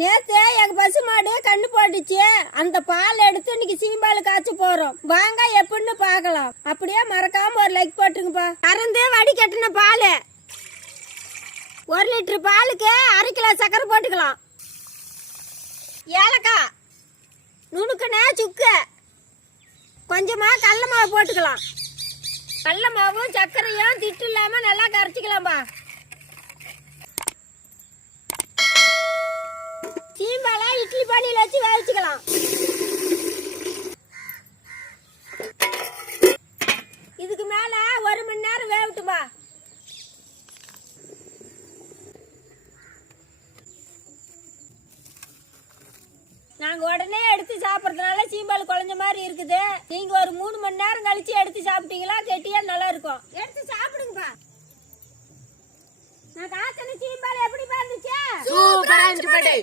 நேத்து எங்க பசு மாடு கண்ணு போட்டுச்சு. அந்த பால் எடுத்து இன்னைக்கு சீம்பால் காய்ச்ச போறோம். வாங்க எப்படின்னு பாக்கலாம். அப்படியே மறக்காம ஒரு லைக் போட்டுருங்கப்பா. கறந்து வடி கட்டின பால் 1 லிட்டர் பாலுக்கு 1/2 கிலோ சக்கரை போட்டுக்கலாம். ஏலக்காய், நுணுக்குன சுக்கு, கொஞ்சமா கடல மாவு போட்டுக்கலாம். கடல மாவும் சர்க்கரையும் திட்டு இல்லாம நல்லா கரைச்சிக்கலாம்பா. சீம்பாலை இட்லி பானையில வச்சு வேவிச்சுக்கலாம். இதுக்கு மேல 1 மணி நேரம் வேகட்டும்பா. நாங்க உடனே எடுத்து சாப்பிட்றதுனால சீம்பால் குழஞ்ச மாதிரி இருக்குது. நீங்க ஒரு 3 மணி நேரம் கழிச்சு எடுத்து சாப்பிட்டீங்களா கெட்டியா நல்லா இருக்கும். எடுத்து சாப்பிடுங்கப்பா. நான் காய்ச்சன சீம்பால் எப்படி இருந்துச்சு? சூப்பரா இருந்துச்சு.